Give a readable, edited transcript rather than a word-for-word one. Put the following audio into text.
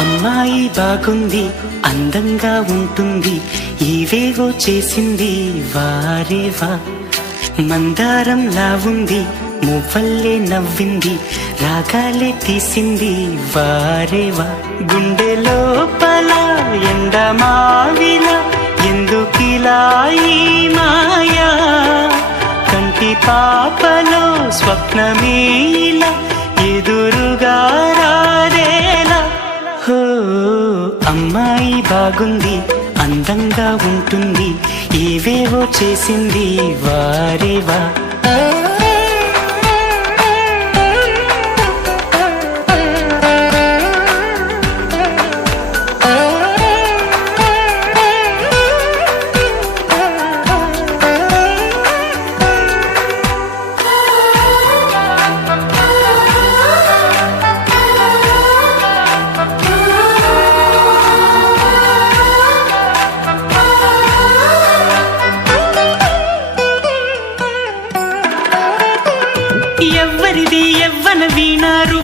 అమ్మాయి బాగుంది, అందంగా ఉంటుంది, ఏవేవో చేసింది వారేవా. మందారంలా ఉంది, మువ్వల్లే నవ్వింది, రాగాలే తీసింది వారేవా. గుండె లోపల ఎండమావిల ఎందుకిలా ఈ మాయా, కంటి పాపలో స్వప్నమేలా ఎదురుగా రారేలా. హో అమ్మాయి బాగుంది, అందంగా ఉంటుంది, ఏవేవో చేసింది వారేవా. ఎవ్వరిది యవ్వన వీణారు